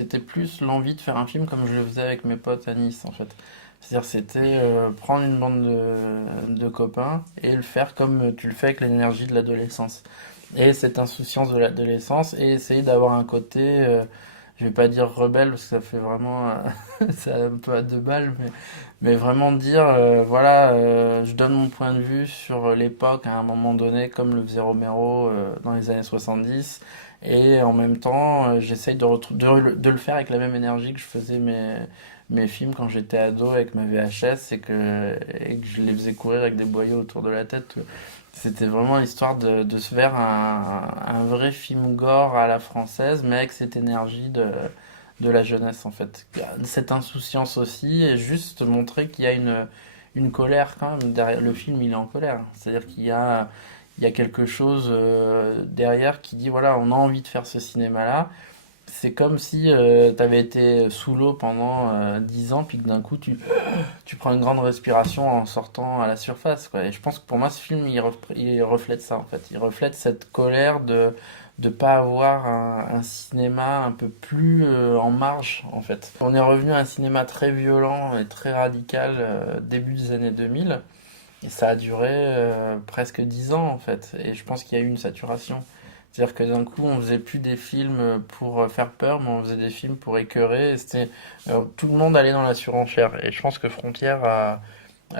C'était plus l'envie de faire un film comme je le faisais avec mes potes à Nice, en fait. C'est-à-dire, c'était prendre une bande de copains et le faire comme tu le fais avec l'énergie de l'adolescence. Et cette insouciance de l'adolescence et essayer d'avoir un côté, je vais pas dire rebelle parce que ça fait vraiment, ça un peu à deux balles, mais vraiment dire, voilà, je donne mon point de vue sur l'époque à un moment donné, comme le faisait Romero dans les années 70. Et en même temps, j'essaye de le faire avec la même énergie que je faisais mes films quand j'étais ado avec ma VHS et que je les faisais courir avec des boyaux autour de la tête. C'était vraiment l'histoire de se faire un vrai film gore à la française, mais avec cette énergie de la jeunesse en fait. Cette insouciance aussi, et juste montrer qu'il y a une colère quand même derrière. Le film, il est en colère. C'est-à-dire qu'il y a quelque chose derrière qui dit voilà, on a envie de faire ce cinéma-là. C'est comme si tu avais été sous l'eau pendant 10 ans, puis que d'un coup tu prends une grande respiration en sortant à la surface, quoi. Et je pense que pour moi, ce film, il reflète ça, en fait. Il reflète cette colère de pas avoir un cinéma un peu plus en marge, en fait. On est revenu à un cinéma très violent et très radical début des années 2000. Et ça a duré presque 10 ans en fait. Et je pense qu'il y a eu une saturation. C'est-à-dire que d'un coup, on faisait plus des films pour faire peur, mais on faisait des films pour écœurer. Tout le monde allait dans la surenchère. Et je pense que Frontière a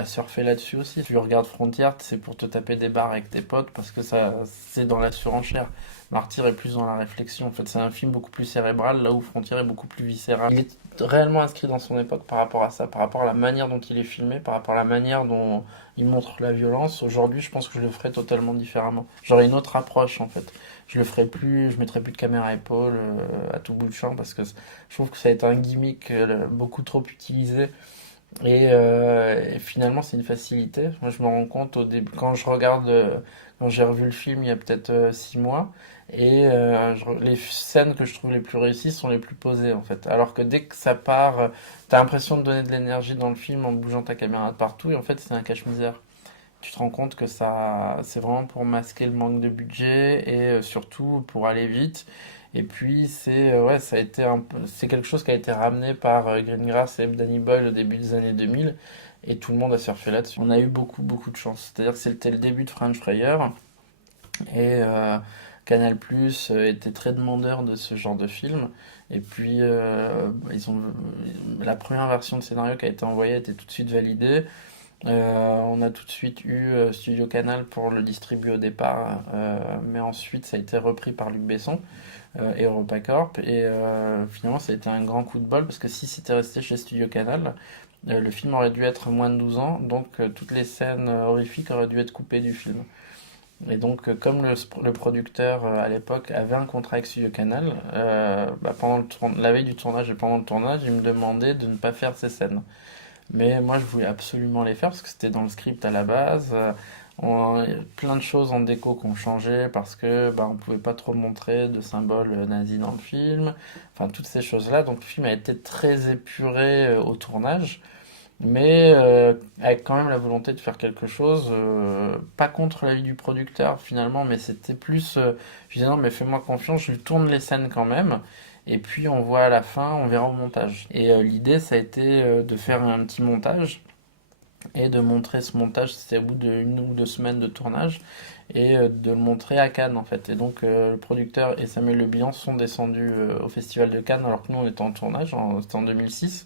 surfé là-dessus aussi. Tu regardes Frontière, c'est pour te taper des barres avec tes potes parce que ça, c'est dans la surenchère. Martyr est plus dans la réflexion. En fait, c'est un film beaucoup plus cérébral, là où Frontière est beaucoup plus viscéral. Il est réellement inscrit dans son époque par rapport à ça, par rapport à la manière dont il est filmé, par rapport à la manière dont il montre la violence. Aujourd'hui, je pense que je le ferais totalement différemment. J'aurais une autre approche en fait. Je le ferais plus, je mettrais plus de caméra à épaule à tout bout de champ parce que je trouve que ça a été un gimmick beaucoup trop utilisé et finalement, c'est une facilité. Moi, je me rends compte au début, quand j'ai revu le film il y a peut-être 6 mois, les scènes que je trouve les plus réussies sont les plus posées, en fait. Alors que dès que ça part, t'as l'impression de donner de l'énergie dans le film en bougeant ta caméra de partout, et en fait, c'est un cache-misère. Tu te rends compte que ça, c'est vraiment pour masquer le manque de budget et surtout pour aller vite. Et puis ouais, ça a été c'est quelque chose qui a été ramené par Greengrass et Danny Boyle au début des années 2000 et tout le monde a surfé là-dessus. On a eu beaucoup beaucoup de chance. C'est-à-dire que c'était le début de French Fryer et Canal+ était très demandeur de ce genre de film. Et puis la première version de scénario qui a été envoyée était tout de suite validée. On a tout de suite eu Studio Canal pour le distribuer au départ, mais ensuite ça a été repris par Luc Besson et EuropaCorp. Et finalement, ça a été un grand coup de bol parce que si c'était resté chez Studio Canal, le film aurait dû être moins de 12 ans, donc toutes les scènes horrifiques auraient dû être coupées du film. Et donc, comme le producteur à l'époque avait un contrat avec Studio Canal, bah, la veille du tournage et pendant le tournage, il me demandait de ne pas faire ces scènes. Mais moi, je voulais absolument les faire parce que c'était dans le script à la base. Plein de choses en déco qui ont changé parce que bah, on pouvait pas trop montrer de symboles nazis dans le film. Enfin, toutes ces choses-là. Donc, le film a été très épuré au tournage, mais avec quand même la volonté de faire quelque chose, pas contre l'avis du producteur finalement, mais c'était plus. Je disais non, mais fais-moi confiance, je lui tourne les scènes quand même. Et puis on voit à la fin, on verra au montage. Et l'idée, ça a été de faire un petit montage et de montrer ce montage, c'était au bout d'1 ou 2 semaines de tournage, et de le montrer à Cannes en fait. Et donc le producteur et Samuel Le Bihan sont descendus au Festival de Cannes alors que nous on était en tournage, c'était en 2006.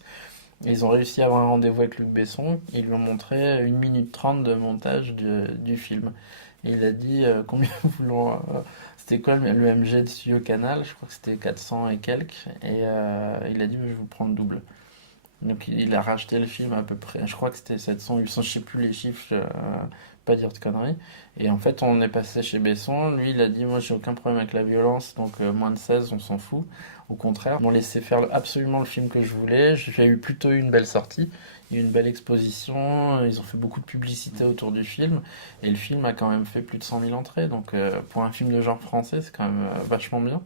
Et ils ont réussi à avoir un rendez-vous avec Luc Besson, ils lui ont montré 1 minute 30 de montage du film. Et il a dit combien voulons. C'était quoi le MG de Studio Canal? Je crois que c'était 400 et quelques. Et il a dit je vais vous prendre le double. Donc il a racheté le film à peu près, je crois que c'était 700, 800, je sais plus les chiffres, pas dire de conneries. Et en fait, on est passé chez Besson, lui il a dit moi j'ai aucun problème avec la violence, donc moins de 16 on s'en fout. Au contraire, ils m'ont laissé faire absolument le film que je voulais. J'ai eu plutôt une belle sortie, il y a eu une belle exposition, ils ont fait beaucoup de publicité autour du film, et le film a quand même fait plus de 100 000 entrées, donc pour un film de genre français, c'est quand même vachement bien.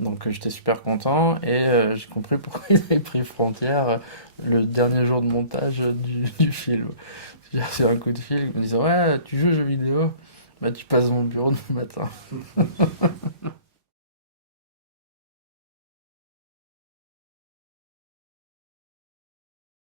Donc j'étais super content et j'ai compris pourquoi ils avaient pris Frontière le dernier jour de montage du film. J'ai reçu un coup de fil, ils me disaient ouais, tu joues aux jeux vidéo? Bah tu passes dans mon bureau demain matin.